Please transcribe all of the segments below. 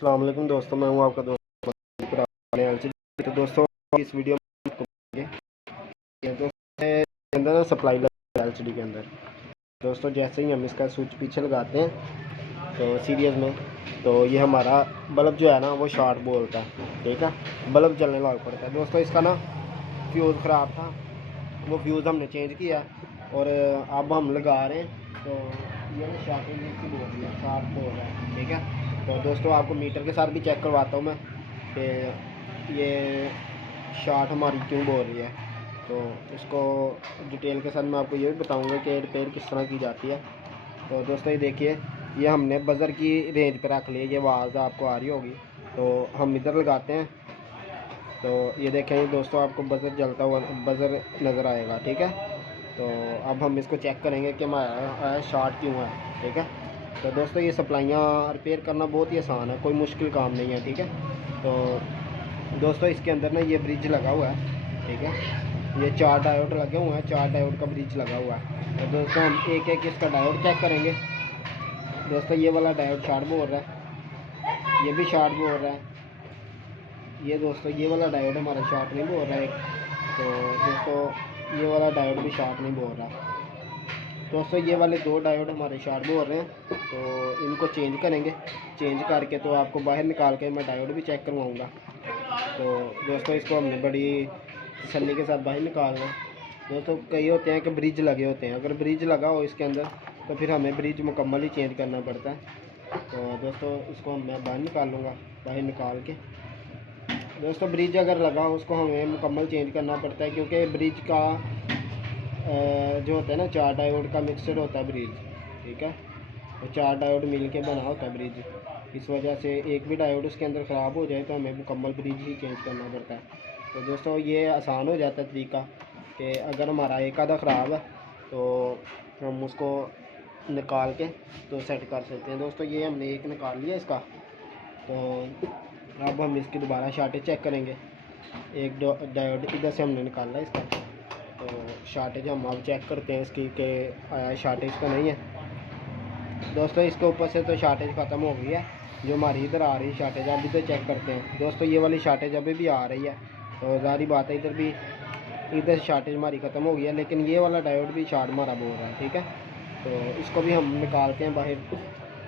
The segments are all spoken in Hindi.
अस्सलाम वालेकुम दोस्तों, मैं हूं आपका दोस्त पुराने एलसीडी। तो दोस्तों इस वीडियो में आपको बताएंगे दोस्तों के अंदर ना सप्लाई लगा एलसीडी के अंदर। दोस्तों जैसे ही हम इसका स्विच पीछे लगाते हैं तो सीरियस में तो ये हमारा बल्ब जो है ना वो शॉर्ट बोलता है, ठीक है, बल्ब जलने लग पड़ता है। दोस्तों इसका ना फ्यूज़ ख़राब था, वो फ्यूज़ हमने चेंज किया और अब हम लगा रहे हैं। तो ये ना शॉर्टिंग की बोल रही है, शॉर्ट बोल रहा है, ठीक है। तो दोस्तों आपको मीटर के साथ भी चेक करवाता हूँ मैं कि ये शॉर्ट हमारी क्यों बोल रही है। तो इसको डिटेल के साथ मैं आपको ये भी बताऊँगा कि रिपेयर किस तरह की जाती है। तो दोस्तों ये देखिए, ये हमने बज़र की रेंज पर रख लिया, ये आवाज़ आपको आ रही होगी। तो हम इधर लगाते हैं तो ये देखें दोस्तों, आपको बज़र जलता हुआ बज़र नज़र आएगा, ठीक है। तो अब हम इसको चेक करेंगे कि हमारा शॉर्ट क्यों है, ठीक है। तो दोस्तों ये सप्लाइयाँ रिपेयर करना बहुत ही आसान है, कोई मुश्किल काम नहीं है, ठीक है। तो दोस्तों इसके अंदर ना ये ब्रिज लगा हुआ है, ठीक है। ये 4 डायोड लगे हुए हैं, 4 डायोड का ब्रिज लगा हुआ है। तो दोस्तों हम एक एक इसका डायोड चेक करेंगे। दोस्तों ये वाला डायोड शॉर्ट बोल रहा है, ये भी शॉर्ट बोल रहा है। ये दोस्तों ये वाला डायोड हमारा शॉर्ट नहीं बोल रहा है। तो दोस्तों ये वाला डायोड भी शॉर्ट नहीं बोल रहा। दोस्तों ये वाले 2 डायोड हमारे शॉर्ट बोल रहे हैं, तो इनको चेंज करेंगे। चेंज करके तो आपको बाहर निकाल के मैं डायोड भी चेक करवाऊँगा। तो दोस्तों इसको हमने बड़ी तसल्ली के साथ बाहर निकालना। दोस्तों कई होते हैं कि ब्रिज लगे होते हैं, अगर ब्रिज लगा हो इसके अंदर तो फिर हमें ब्रिज मुकम्मल ही चेंज करना पड़ता है। तो दोस्तों इसको मैं बाहर निकाल लूँगा, बाहर निकाल के। दोस्तों ब्रिज अगर लगा हो उसको हमें मुकम्मल चेंज करना पड़ता है, क्योंकि ब्रिज का जो होता है ना 4 डायोड का मिक्सचर होता है ब्रिज, ठीक है। तो 4 डायोड मिल के बना होता है ब्रिज। इस वजह से एक भी डायोड उसके अंदर ख़राब हो जाए तो हमें मुकम्मल ब्रिज ही चेंज करना पड़ता है। तो दोस्तों ये आसान हो जाता है तरीका कि अगर हमारा एक आधा ख़राब है तो हम उसको निकाल के तो सेट कर सकते हैं। दोस्तों ये हमने एक निकाल लिया इसका। तो अब हम इसकी दोबारा शार्टेज चेक करेंगे। एक डायोड इधर से हमने निकाला इसका, तो शार्टेज हम अब चेक करते हैं इसकी कि आया शार्टेज तो नहीं है। दोस्तों इसके ऊपर से तो शार्टेज ख़त्म हो गई है, जो हमारी इधर आ रही शार्टेज अभी तो चेक करते हैं। दोस्तों ये वाली शार्टेज अभी भी आ रही है, तो ज़ाहिर बात है इधर भी इधर शार्टेज हमारी ख़त्म हो गई है, लेकिन ये वाला डायोड भी शॉर्ट हमारा बोल रहा है, ठीक है। तो इसको भी हम निकालते हैं बाहर।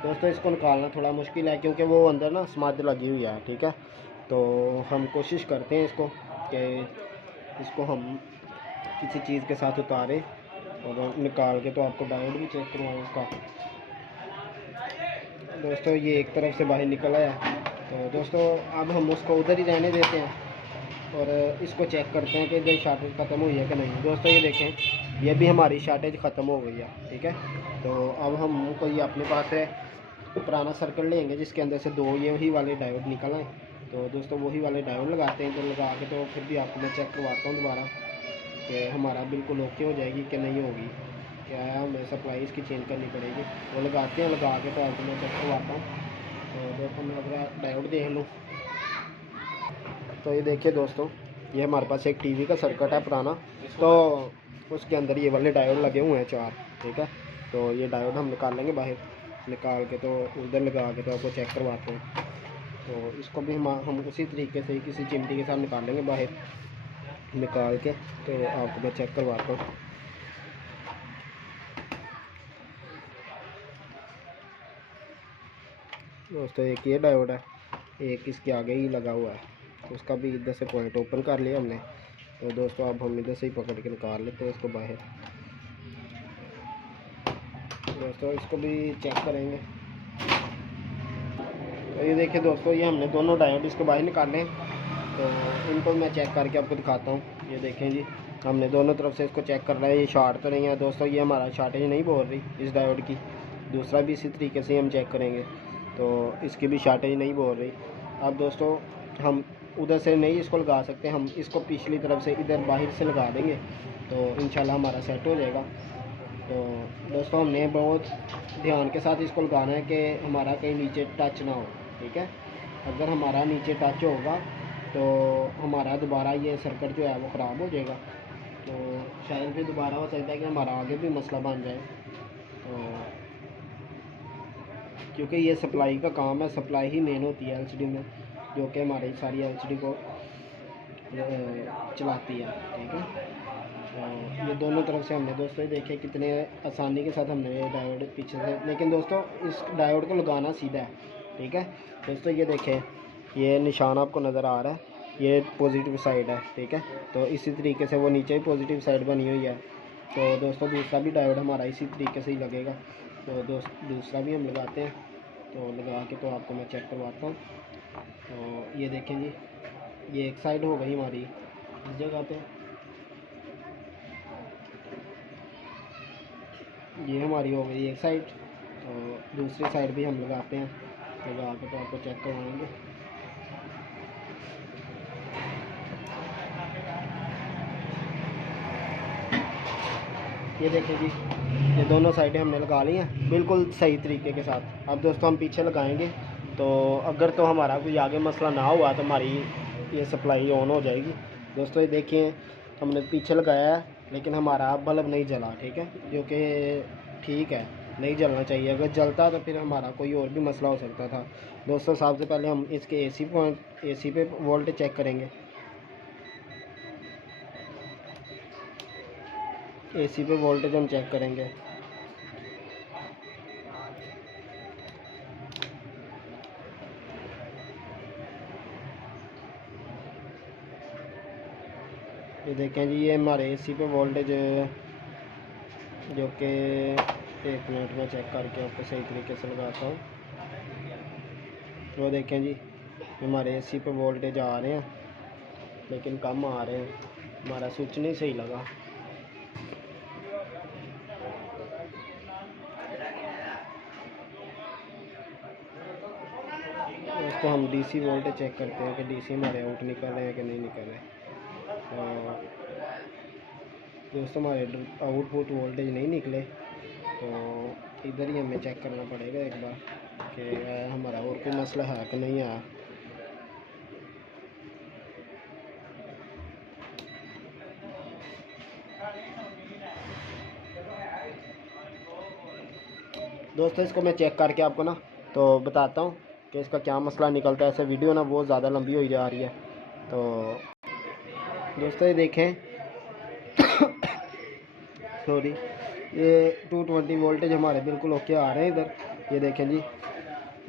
दोस्तों इसको निकालना थोड़ा मुश्किल है क्योंकि वो अंदर ना स्मद लगी हुई है, ठीक है। तो हम कोशिश करते हैं इसको कि इसको हम किसी चीज़ के साथ उतारें और निकाल के तो आपको डायोड भी चेक करवाएं इसका। दोस्तों ये एक तरफ से बाहर निकल आया। तो दोस्तों अब हम उसको उधर ही रहने देते हैं और इसको चेक करते हैं कि इधर शार्टेज ख़त्म हुई है कि नहीं। दोस्तों ये देखें, ये भी हमारी शार्टेज ख़त्म हो गई है, ठीक है। तो अब हम कोई अपने पास है पुराना सर्किट लेंगे जिसके अंदर से 2 ये वही वाले डायोड निकल आए। तो दोस्तों वही वाले डायोड लगाते हैं, तो लगा के तो फिर भी आपको मैं चेक करवाता हूँ दोबारा कि हमारा बिल्कुल ओके हो जाएगी कि नहीं होगी, क्या है हमें सप्लाई इसकी चेंज करनी पड़ेगी। वो लगाते हैं, लगा के तो आपको मैं चेक करवाता हूँ। तो दोस्तों मैं अगर डायोड देख लूँ तो ये देखिए दोस्तों, ये हमारे पास एक टीवी का सर्किट है पुराना, तो उसके अंदर ये वाले डायोड लगे हुए हैं 4, ठीक है। तो ये डायोड हम निकाल लेंगे बाहर, निकाल के तो उधर लगा के तो आपको चेक करवाते हैं। तो इसको भी हम उसी तरीके से किसी चिमटी के साथ निकाल लेंगे बाहर, निकाल के तो आपको मैं चेक करवाता हूँ। दोस्तों एक ये डायोड है, एक इसके आगे ही लगा हुआ है, तो उसका भी इधर से पॉइंट ओपन कर लिया हमने। तो दोस्तों अब हम इधर से ही पकड़ के निकाल लेते हैं इसको बाहर। दोस्तों इसको भी चेक करेंगे। तो ये देखिए दोस्तों, ये हमने दोनों डायोड इसको बाहर निकाले हैं, तो इनको मैं चेक करके आपको दिखाता हूँ। ये देखें जी, हमने दोनों तरफ से इसको चेक कर रहा है, ये शॉर्ट तो नहीं है। दोस्तों ये हमारा शॉर्टेज नहीं बोल रही इस डायोड की। दूसरा भी इसी तरीके से हम चेक करेंगे, तो इसकी भी शॉर्टेज नहीं बोल रही। अब दोस्तों हम उधर से नहीं इसको लगा सकते, हम इसको पिछली तरफ से इधर बाहर से लगा देंगे तो इंशाल्लाह हमारा सेट हो जाएगा। तो दोस्तों हमने बहुत ध्यान के साथ इसको लगाना है कि हमारा कहीं नीचे टच ना हो, ठीक है। अगर हमारा नीचे टच होगा तो हमारा दोबारा ये सर्किट जो है वो ख़राब हो जाएगा। तो शायद फिर दोबारा हो सकता है कि हमारा आगे भी मसला बन जाए। तो क्योंकि ये सप्लाई का काम है, सप्लाई ही मेन होती है एलसीडी में, जो कि हमारी सारी एलसीडी को चलाती है। ठीक है, तो ये दोनों तरफ से हमने दोस्तों देखे कितने आसानी के साथ हमने ये डायोड पीछे से, लेकिन दोस्तों इस डायोड को लगाना सीधा है। ठीक है दोस्तों, ये देखें, ये निशान आपको नज़र आ रहा है, ये पॉजिटिव साइड है। ठीक है, तो इसी तरीके से वो नीचे भी पॉजिटिव साइड बनी हुई है। तो दोस्तों दूसरा भी डायोड हमारा इसी तरीके से ही लगेगा। तो दूसरा भी हम लगाते हैं, तो लगा के तो आपको मैं चेक करवाता हूँ। तो ये देखें जी, ये एक साइड हो गई हमारी इस जगह पे, ये हमारी हो गई एक साइड। तो दूसरी साइड भी हम लगाते हैं, लगा के तो आपको चेक करवाएंगे। ये देखिए जी, ये दोनों साइडें हमने लगा ली हैं बिल्कुल सही तरीके के साथ। अब दोस्तों हम पीछे लगाएंगे, तो अगर तो हमारा कोई आगे मसला ना हुआ तो हमारी ये सप्लाई ऑन हो जाएगी। दोस्तों ये देखिए, हमने पीछे लगाया है लेकिन हमारा बल्ब नहीं जला। ठीक है, जो कि ठीक है, नहीं जलना चाहिए। अगर जलता तो फिर हमारा कोई और भी मसला हो सकता था। दोस्तों सबसे पहले हम इसके एसी पे वोल्टेज चेक करेंगे। एसी पे वोल्टेज हम चेक करेंगे। ये देखें जी, ये हमारे एसी पे वोल्टेज, जो कि 1 मिनट में चेक करके आपको सही तरीके से लगाता हूँ। तो देखें जी, हमारे एसी पे वोल्टेज आ रहे हैं लेकिन कम आ रहे हैं, हमारा स्विच नहीं सही लगा। दोस्तों हम डीसी वोल्टेज चेक करते हैं कि डीसी हमारे आउट निकल रहे हैं कि नहीं निकल रहे। तो दोस्तों हमारे आउटपुट वोल्टेज नहीं निकले, तो इधर ही हमें चेक करना पड़ेगा एक बार कि हमारा और कोई मसला है कि नहीं है। दोस्तों इसको मैं चेक करके आपको ना तो बताता हूँ कि इसका क्या मसला निकलता है। ऐसे वीडियो ना बहुत ज़्यादा लंबी हो जा रही है। तो दोस्तों ये देखें सॉरी, ये 220 वोल्टेज हमारे बिल्कुल ओके आ रहे हैं इधर। ये देखें जी,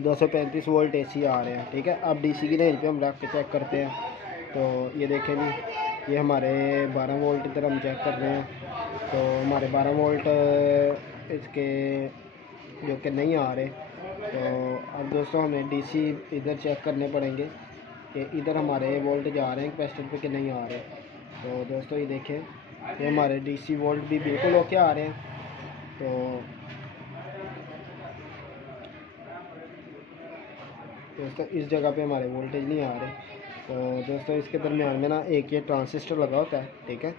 235 वोल्ट एसी आ रहे हैं। ठीक है, अब डीसी की रेंज पे हम रख के चेक करते हैं। तो ये देखें जी, ये हमारे 12 वोल्ट इधर हम चेक कर रहे हैं। तो हमारे 12 वोल्ट इसके जो कि नहीं आ रहे। तो अब दोस्तों हमें डीसी इधर चेक करने पड़ेंगे कि इधर हमारे वोल्टेज आ रहे हैं कैपेसिटर पे कि नहीं आ रहे। तो दोस्तों ये देखें, ये हमारे डीसी वोल्ट भी बिल्कुल ओके आ रहे हैं। तो दोस्तों इस जगह पे हमारे वोल्टेज नहीं आ रहे। तो दोस्तों इसके दरमियान में ना एक ये ट्रांसिस्टर लगा होता है। ठीक है,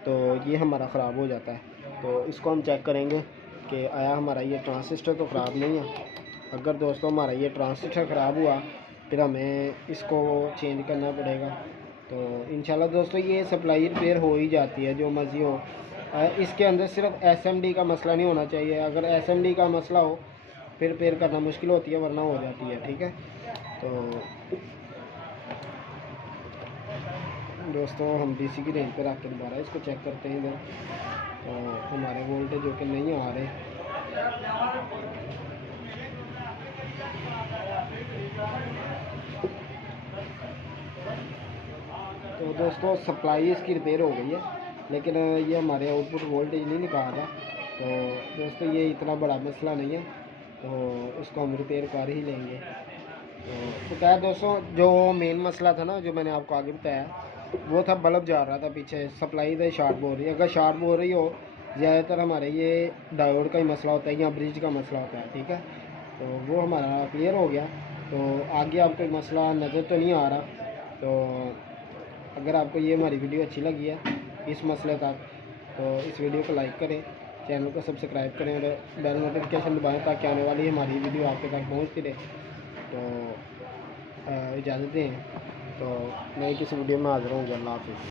तो ये हमारा ख़राब हो जाता है। तो इसको हम चेक करेंगे कि आया हमारा ये ट्रांसिस्टर तो ख़राब नहीं है। अगर दोस्तों हमारा ये ट्रांसिस्टर ख़राब हुआ फिर हमें इसको चेंज करना पड़ेगा। तो इंशाल्लाह दोस्तों ये सप्लाई रिपेयर हो ही जाती है, जो मर्ज़ी हो। इसके अंदर सिर्फ एसएमडी का मसला नहीं होना चाहिए। अगर एसएमडी का मसला हो फिर रिपेयर करना मुश्किल होती है, वरना हो जाती है। ठीक है, तो दोस्तों हम डीसी की रेंज पर रख के दोबारा इसको चेक करते हैं इधर। तो हमारे वोल्टेज जो कि नहीं आ रहे। तो दोस्तों सप्लाई इसकी रिपेयर हो गई है, लेकिन ये हमारे आउटपुट वोल्टेज नहीं निकाल रहा। तो दोस्तों ये इतना बड़ा मसला नहीं है, तो इसको हम रिपेयर कर ही लेंगे। तो क्या है दोस्तों, जो मेन मसला था ना, जो मैंने आपको आगे बताया, वो था बल्ब जा रहा था पीछे, सप्लाई इधर शार्ट बोल रही है। अगर शार्ट बोल रही हो, ज़्यादातर हमारे ये डायोड का ही मसला होता है या ब्रिज का मसला होता है। ठीक है, तो वो हमारा क्लियर हो गया। तो आगे आपको मसला नज़र तो नहीं आ रहा। तो अगर आपको ये हमारी वीडियो अच्छी लगी है इस मसले तक, तो इस वीडियो को लाइक करें, चैनल को सब्सक्राइब करें और बेल नोटिफिकेशन दबाएं ताकि आने वाली हमारी वीडियो आपके तक पहुंचती रहे। तो इजाज़त दें, तो मैं किसी वीडियो में हाज़िर हूँ। अल्लाह हाफ़िज़।